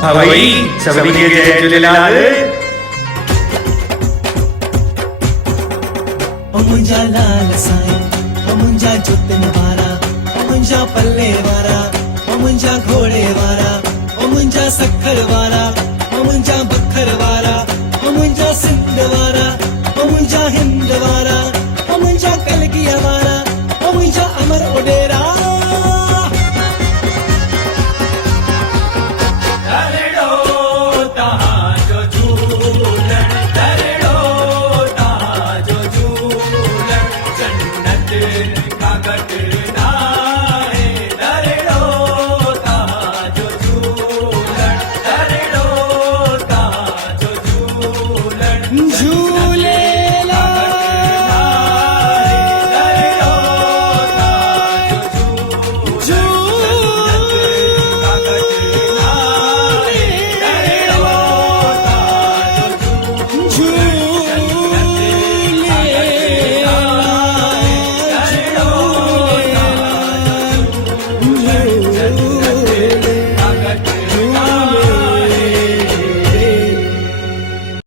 हाँ भाई, सभी के जय झूलेलाल। ओ मुंहिंजा लाल साईं, ओ मुंहिंजा जुतन वारा, ओ मुंहिंजा पल्ले वारा, ओ मुंहिंजा घोड़े वारा, ओ मुंहिंजा सखर वारा, ओ मुंहिंजा बखर वारा, ओ मुंहिंजा सिंध वारा, ओ मुंहिंजा हिंद वारा, ओ मुंहिंजा कलगिया वारा, ओ मुंहिंजा अमर ओडेरा।